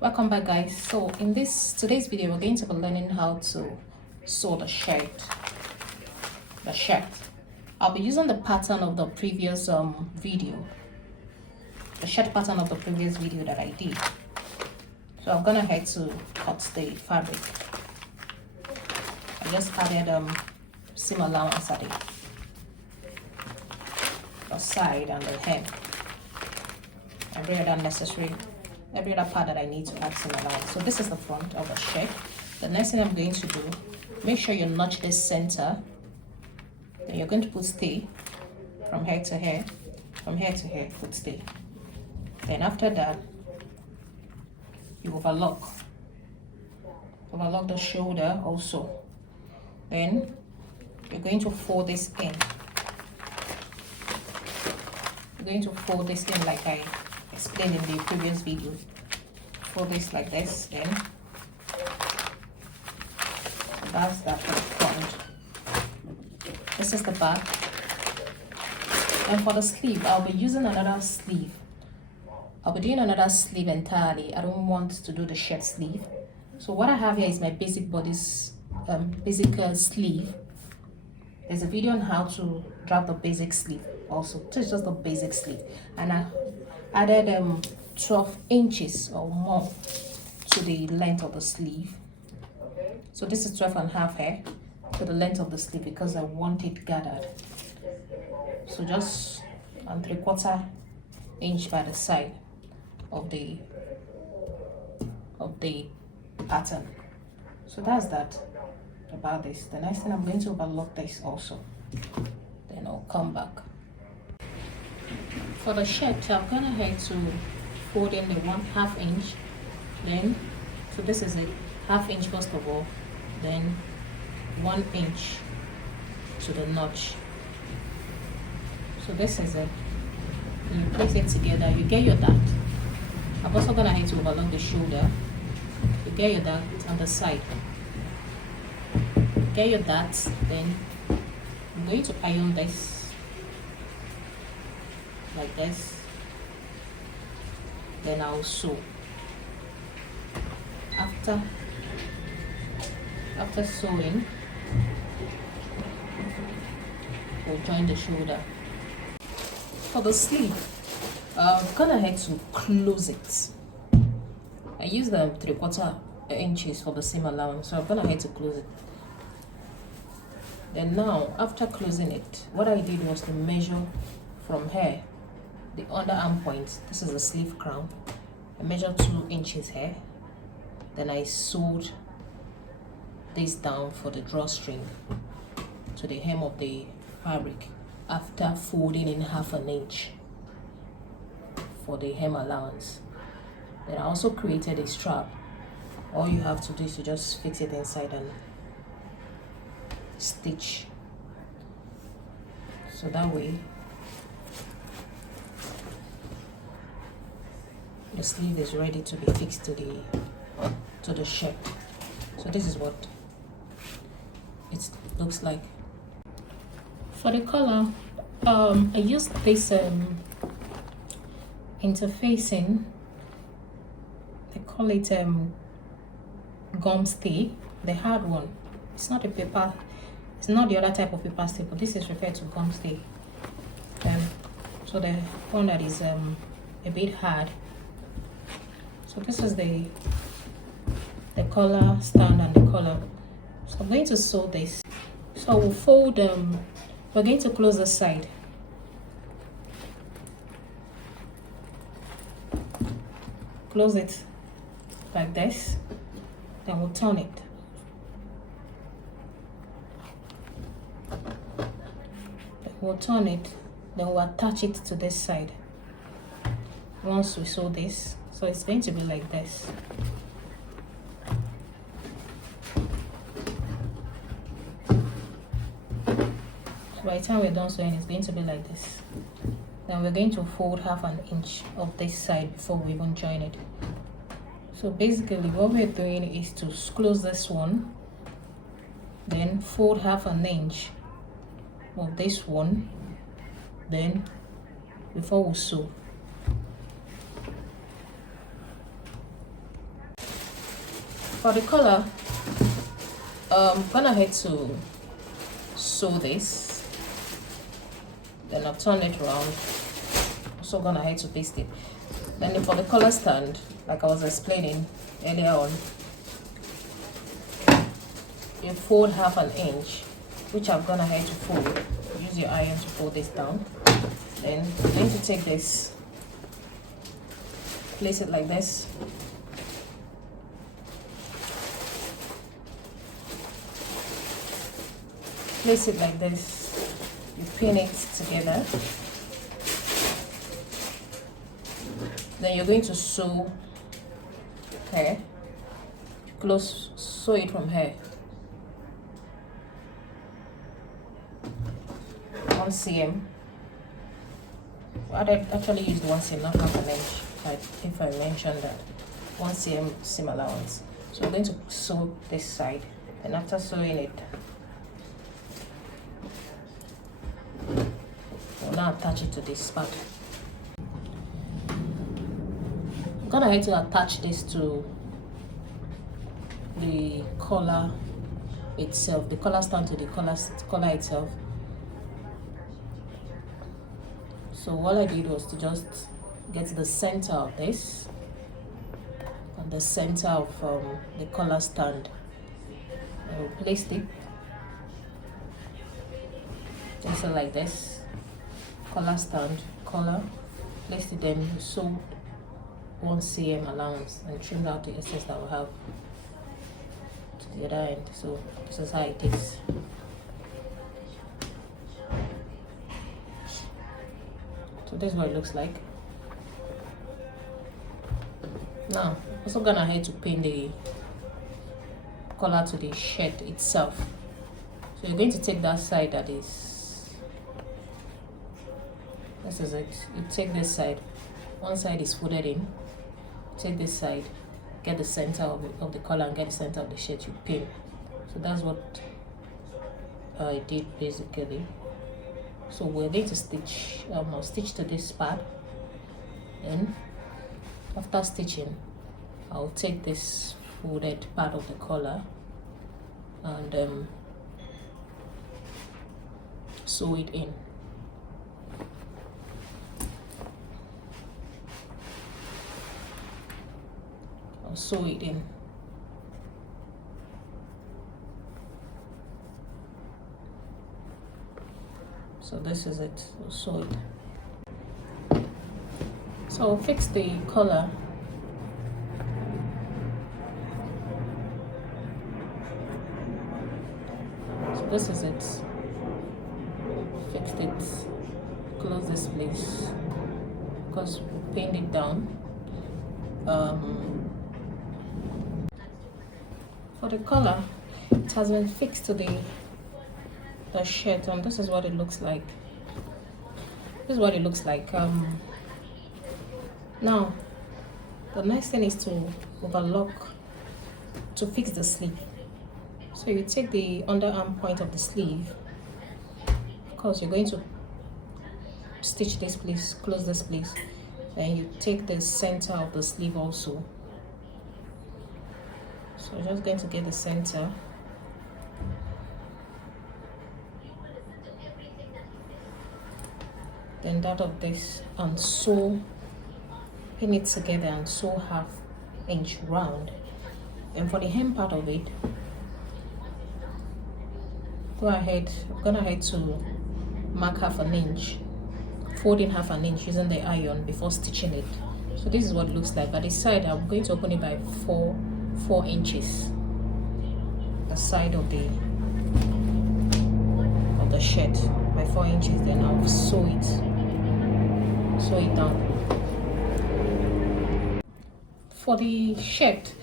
Welcome back, guys. So in today's video we're going to be learning how to sew the shirt. I'll be using the pattern of the previous video, the shirt pattern of the previous video that I did. So I'm gonna head to cut the fabric. I just added seam allowance at the side and the hem, every other part that I need to add seam allowance. So this is the front of the shirt. The next thing I'm going to do, make sure you notch this center. Then you're going to put stay from here to here, put stay. Then after that, you overlock the shoulder also. Then you're going to fold this in. You're going to fold this in like I explained in the previous video. Fold this like this, then that's that for the front. This is the back. And for the sleeve, I'll be using another sleeve. I'll be doing another sleeve entirely. I don't want to do the shirt sleeve. So what I have here is my basic sleeve. There's a video on how to draft the basic sleeve also. This is just the basic sleeve. And I added 12 inches or more to the length of the sleeve. So this is 12.5 here to the length of the sleeve because I want it gathered. So just 3/4 inch by the side of the pattern. So that's that about this. The next thing, I'm going to overlock this also, then I'll come back. For the shirt, I'm gonna head to fold in the 1/2 inch, then so this is it, 1/2 inch first of all, then 1 inch to the notch. So this is it. You place it together, you get your dart. I'm also gonna head to overlock the shoulder. You get your dart on the side. Get your darts, then I'm going to iron this like this. Then I'll sew. After sewing, we'll join the shoulder. For the sleeve, I'm gonna head to close it. I use the 3/4 inches for the seam allowance, so I'm gonna head to close it. Then now, after closing it, what I did was to measure from here, the underarm point. This is the sleeve crown. I measured 2 inches here. Then I sewed this down for the drawstring to the hem of the fabric after folding in 1/2 inch for the hem allowance. Then I also created a strap. All you have to do is to just fix it inside and stitch, so that way the sleeve is ready to be fixed to the shirt. So this is what it looks like. For the color, I used this interfacing, they call it gum stay, the hard one. It's not a paper, it's not the other type of paper staple. This is referred to gum stay. So the one that is a bit hard. So this is the color stand and the color. So I'm going to sew this. So we'll fold, we're going to close the side. Close it like this. Then we'll turn it. We'll turn it, then we'll attach it to this side once we sew this. So it's going to be like this. So by the time we're done sewing, it's going to be like this. Then we're going to fold 1/2 inch of this side before we even join it. So basically what we're doing is to close this one, then fold 1/2 inch of this one, then before we sew. For the collar, gonna head to sew this, then I've turned it around, so gonna head to paste it. Then for the collar stand, like I was explaining earlier on, you fold 1/2 inch, which I'm gonna head to fold. Use your iron to fold this down. Then you're going to take this, place it like this. Place it like this. You pin it together. Then you're going to sew here. Close, sew it from here. 1 cm. I actually used 1 cm, not 1/2 inch. If I mentioned that, 1 cm seam allowance. So I'm going to sew this side, and after sewing it, I'll now attach it to this part. I'm gonna have to attach this to the collar itself, the collar stand to the collar itself. So what I did was to just get to the center of this and the center of the collar stand. I will place it just like this. Collar stand, collar, place it, then you sew 1 cm allowance and trim out the excess that we have to the other end. So this is how it is. So this is what it looks like. Now, also gonna head to pin the collar to the shirt itself. So you're going to take that side that is, this is it. You take this side, one side is folded in. Take this side, get the center of the collar and get the center of the shirt, you pin. So that's what I did basically. So we're going to stitch, I'll stitch to this part. Then after stitching, I'll take this folded part of the collar and sew it in. I'll sew it in. So this is it. We'll sew it. So I'll fix the collar. So this is it. Fixed it. Close this place because we pinned it down. For the collar, it has been fixed to the shirt, and this is what it looks like. This is what it looks like. Now the next thing is to overlock, to fix the sleeve. So you take the underarm point of the sleeve. Of course, you're going to stitch this place, close this place, and you take the center of the sleeve also. So I'm just going to get the center. Then that of this, and sew, pin it together and sew 1/2 inch round. And for the hem part of it, I'm gonna head to mark 1/2 inch, folding 1/2 inch using the iron before stitching it. So this is what it looks like. At the side, I'm going to open it by 4 inches. The side of the shirt by 4 inches. Then I'll sew it down. For the shirt,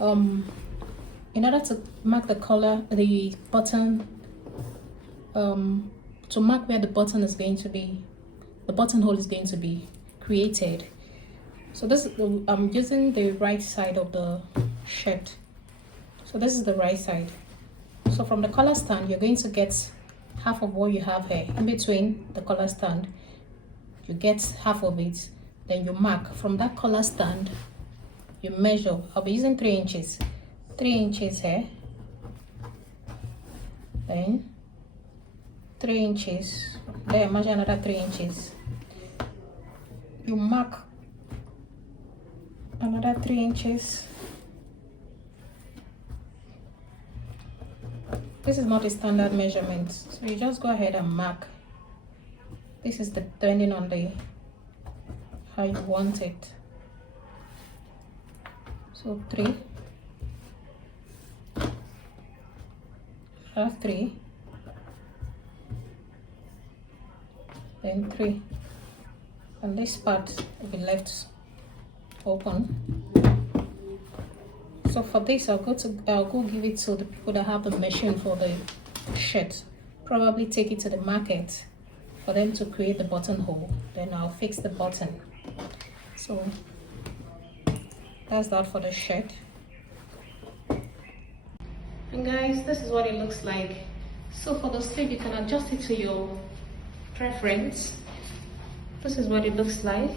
in order to mark the collar, the button, to mark where the button is going to be, the buttonhole is going to be created. So this, I'm using the right side of the shirt. So this is the right side. So from the collar stand, you're going to get 1/2 of what you have here in between the collar stand. You get 1/2 of it, then you mark from that collar stand. You measure. I'll be using 3 inches. 3 inches here, then 3 inches, then measure another 3 inches. You mark another 3 inches. This is not a standard measurement, so you just go ahead and mark. This is depending on how you want it. So 3, another 3, then 3, and this part will be left open. So for this, I'll go give it to the people that have the machine for the shirt. Probably take it to the market for them to create the buttonhole. Then I'll fix the button. So that's that for the shirt. And guys, this is what it looks like. So for the sleeve, you can adjust it to your preference. This is what it looks like.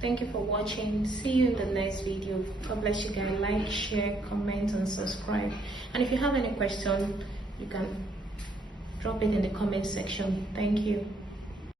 Thank you for watching. See you in the next video. God bless you guys. Like, share, comment, and subscribe. And if you have any question, you can drop it in the comment section. Thank you.